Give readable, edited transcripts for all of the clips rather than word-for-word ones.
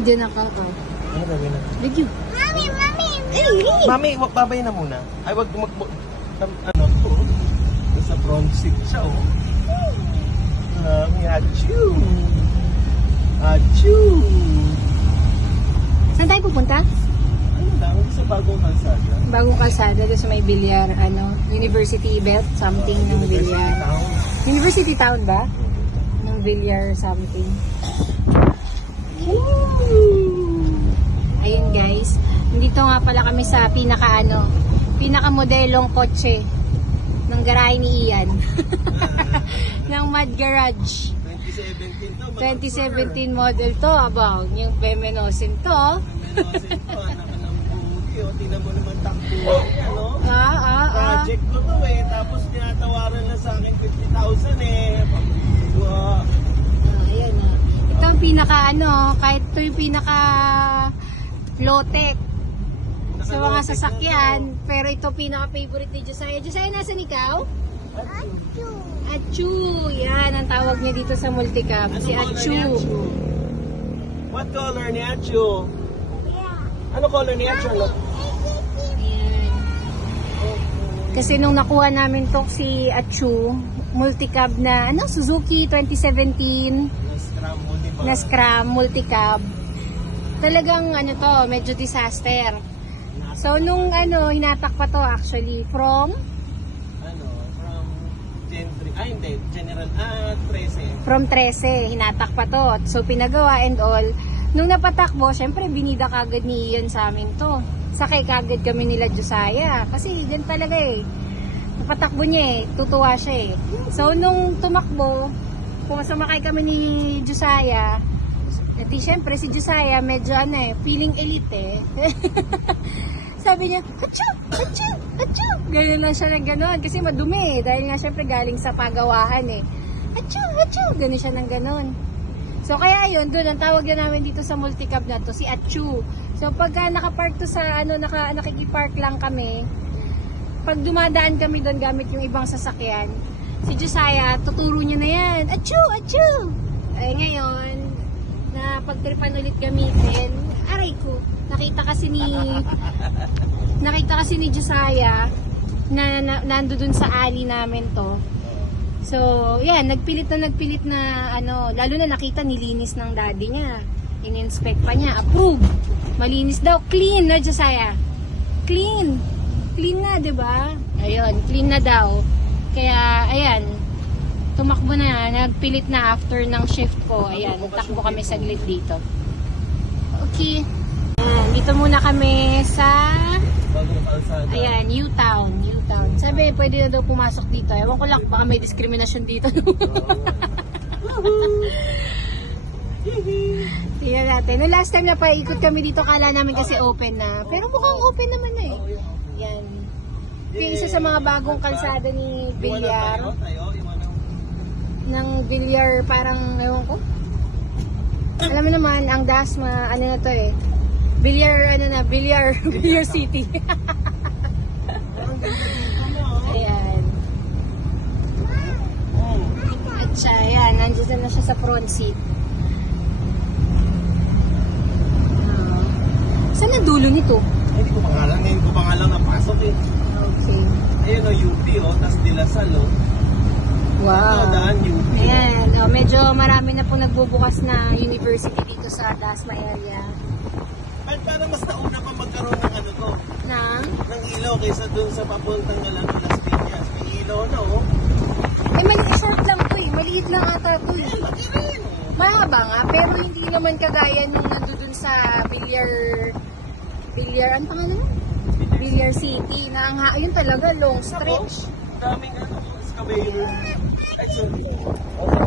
Diyan ako. Ay, babay na. Video. Mami, mami. Mami, babay na muna. Ay, wag ano to? Sa front seat siya, oh. Mami, achoo. Achoo. Saan tayo pupunta? Ano lang, sa bagong kalsada. Bagong kalsada, doon sa may Villar, University Belt, something ng Villar. University Town ba? Ng Villar something. Ayun guys, dito nga pala kami sa pinaka-modelong kotse ng garahe ni Ian. Ng Mad Garage. 2017 to. 2017 model to, abang yung Femenosin to. Femenosin to, anak ka ng bugi, oh. Tingnan mo naman takbo. Ano? Project ko to eh. Tapos tinatawaran na sa akin 50,000 eh. Pag-iwa. Ayan na. Ito ang pinaka kahit ito yung pinaka low-tech sa mga sasakyan, pero ito pinaka-favorite ni Josiah. Josiah, nasan ikaw? Achu. Yan ang tawag niya dito sa multicab. Si Achu. What color ni Achu? Ano color ni Achu? Ayan. Kasi nung nakuha namin to si Achu, multicab na Suzuki 2017 na Scram multicab. Talagang to, medyo disaster. So nung hinatak pa to actually from General 13. From 13, hinatak pa to. So pinagawa and all. Nung napatakbo, syempre binida kagad ni Ian sa amin to. Sakay kagad kami nila Josiah. Kasi dyan talaga eh. Napatakbo niya eh. Tutuwa siya eh. So nung tumakbo, sumakay kami ni Josiah. At syempre si Josiah medyo feeling elite eh. Sabi niya, achoo, achoo, achoo. Ganyan lang siya ng ganon. Kasi madumi eh. Dahil nga syempre galing sa pagawaan eh. Achoo, achoo. Ganyan siya ng ganon. So kaya yun, doon ang tawag na namin dito sa multicab na to, si Achoo. So pagka nakapark to sa nakikipark lang kami, pag dumadaan kami doon gamit yung ibang sasakyan, si Josiah, tuturo niya na yan. Achoo, achoo. Eh ngayon, na pagtripan ulit gamitin, aray ko. Nakita kasi ni Josiah na nando dun sa alley namin to. So, yan, nagpilit na lalo na nakita nilinis ng daddy niya. In-inspect pa niya, approve. Malinis daw, clean na Josiah. Clean. Clean na, 'di ba? Ayun, clean na daw. Kaya ayan, tumakbo na, nagpilit na after ng shift ko. Ayan, takbo kami saglit dito. Okay. Dito muna kami sa ayan, U-Town. Sabi, pwede na daw pumasok dito. Ewan ko lang, baka may diskriminasyon dito. Tingnan natin. No, last time na paikot kami dito, kala namin kasi open na. Pero mukhang open naman na eh. Yan. Ito yung isa sa mga bagong kalsada ni Villar. Ng Villar, parang, ewan ko. Alam mo naman, ang Dasma, na to eh. Villar, Villar City. Ayan. At siya, ayan, nandiyan na siya sa front seat. Saan na dulo nito? Hindi ko pa nga lang napasok eh. Okay. Ayun UP tas De La Salle Wow. Daan UP. Ayan, medyo marami na po nagbubukas na university dito sa Dasma area. At para mas nauna pa magkaroon ng to. Ng ilaw kaysa dun sa papuntang Las Piñas. May ilaw na maliit short lang to eh. Maliit lang ata to eh. Mahaba nga, pero hindi naman kagaya nung nandun sa Villar, ano pangalan mo? Villar City. Yun talaga, long stretch. Daming excavator.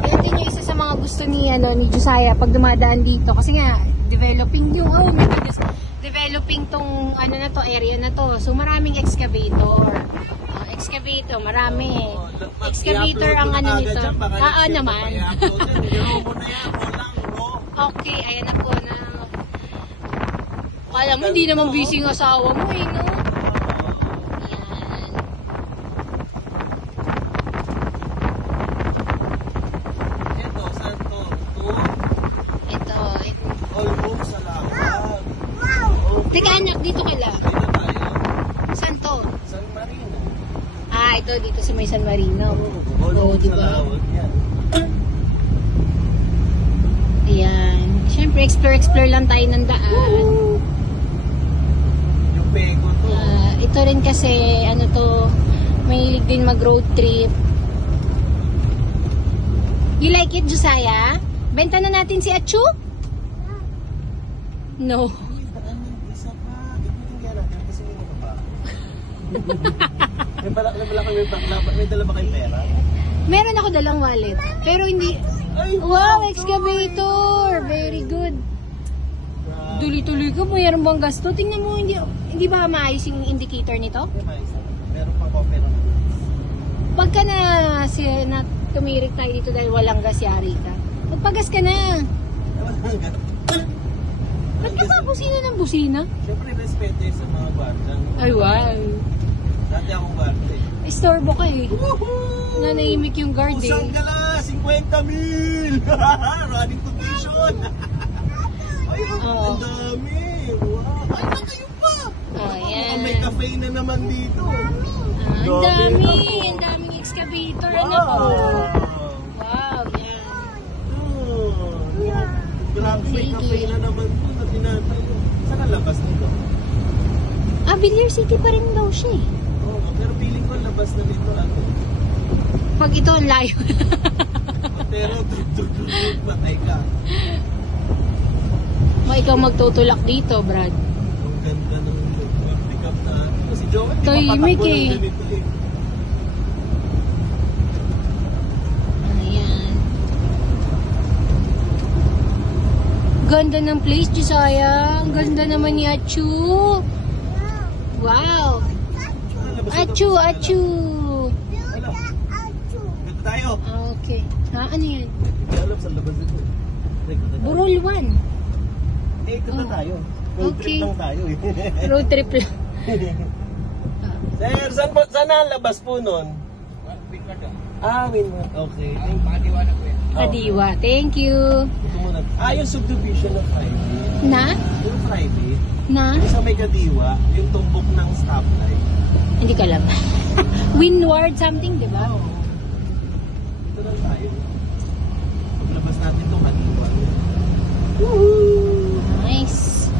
Yan din yung isa sa mga gusto ni Josiah pag dumadaan dito. Kasi nga, developing tong area na to. So maraming excavator. Marami. Excavator ang nito. Naman. Okay, ayan na po na. Kala mo, hindi naman busy ng asawa mo eh, no? Ayan. Ito, saan to? Ito. Almost Teka anak, dito ka lang. Dito tayo. Saan to? San Marino. Ah, ito dito sa may San Marino. Oo, diba? Malawag yan. Ayan. Siyempre, explore lang tayo ng daan. Yung Pego to. Ito rin kasi, ano to, mahilig din mag-road trip. You like it, Josiah? Benta na natin si Achu? No. Isa pa. Tignan kaya natin kasi may mga pa. May dala ba kayong pera? Meron ako dalang wallet. Pero hindi... Ay, Wow, excavator! Very good. Tuloy-tuloy ka, mayroon bang gasto? Tingnan mo, hindi ba maayos yung indicator nito? Meron pa pera. Pagka na tumirik tayo dito dahil walang gas, yari ka. Magpagas ka na. Ba't ka pa busina ng busina? Siyempre, respeto sa mga guardian. Ay, wow. Dati akong guardian. Istorbo ka eh. Nanahimik yung guard eh. Usang gala, 50,000! Running condition! Ayun, ang dami! Wow! Ay, nakayo pa! Ayan. May cafe na naman dito. Ang dami. Ang daming excavator. Ano po? Wow, yan. Grabe, may cafe na naman po na tinatayo. Saan ang labas nito? Villar City pa rin daw siya eh. Oo, pero feeling ko labas na dito ako. Pag ito ang layo. Pero matay ka. Ikaw magtutulak dito, Brad. Ang ganda ng pick up na. Si Joel, di ba Tahimik patakbo eh. ng ganito eh. Ayan. Ganda ng place, Josiah. Ang ganda naman ni Achu. Wow. Achu, Achu. Hello. Dito tayo. Okay. Ano yan? Hindi alam sa labas dito. Burol 1. Ito na tayo. Road Okay. trip lang tayo eh. Road trip lang. Sir, saan na ang labas po nun? Winmark. Okay. Kadiwa. Thank you. Ito muna. Yung subdivision ng Friday. Na? Yung Friday. Na? Yung sa may Kadiwa, yung tumbok ng stoplight. Hindi ka alam. Windward something, di ba? Ito lang tayo. Paglabas natin itong Kadiwa. Woohoo! Nice.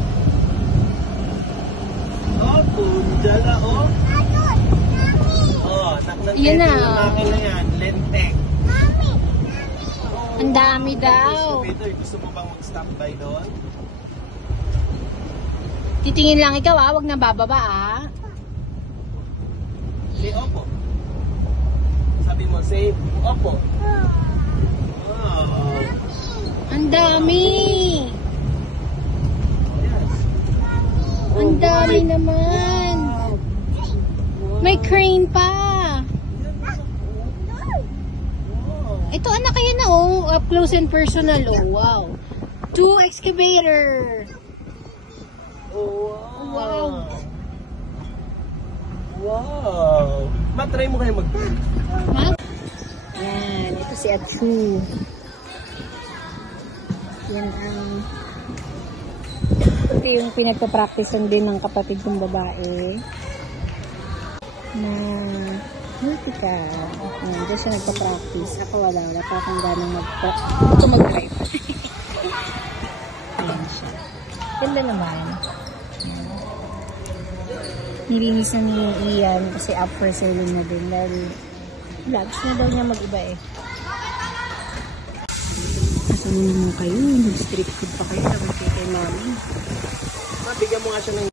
Oh, punjala, oh. Yan na. Namin na yan, Lentek. Ang dami daw. Gusto mo bang mag-stop by doon? Titingin lang ikaw wag na bababa Say opo. Sabi mo, say opo. Wow. Ang dami. Yes. Ang dami naman. May crane pa. Ito anak kaya na up close and personal wow. 2 excavator. Oh, Wow. Wow. Matry mo kayo mag-build. Ha? Yan, ito si Achu. Yan ang ito yung pinagpa-practicean din ng kapatid kong babae na multi-car. Yan, doon siya nagpa-practice. Ako wala pa akong ganang mag-drive. Ayan siya. Ganda naman. Nilinis na ni Ian kasi up for selling na din dahil vlogs na daw niya mag-iba eh. Asa naman kayo? Nag-street food pa kayo. Sabi kay mami. Mabigyan mo nga siya ng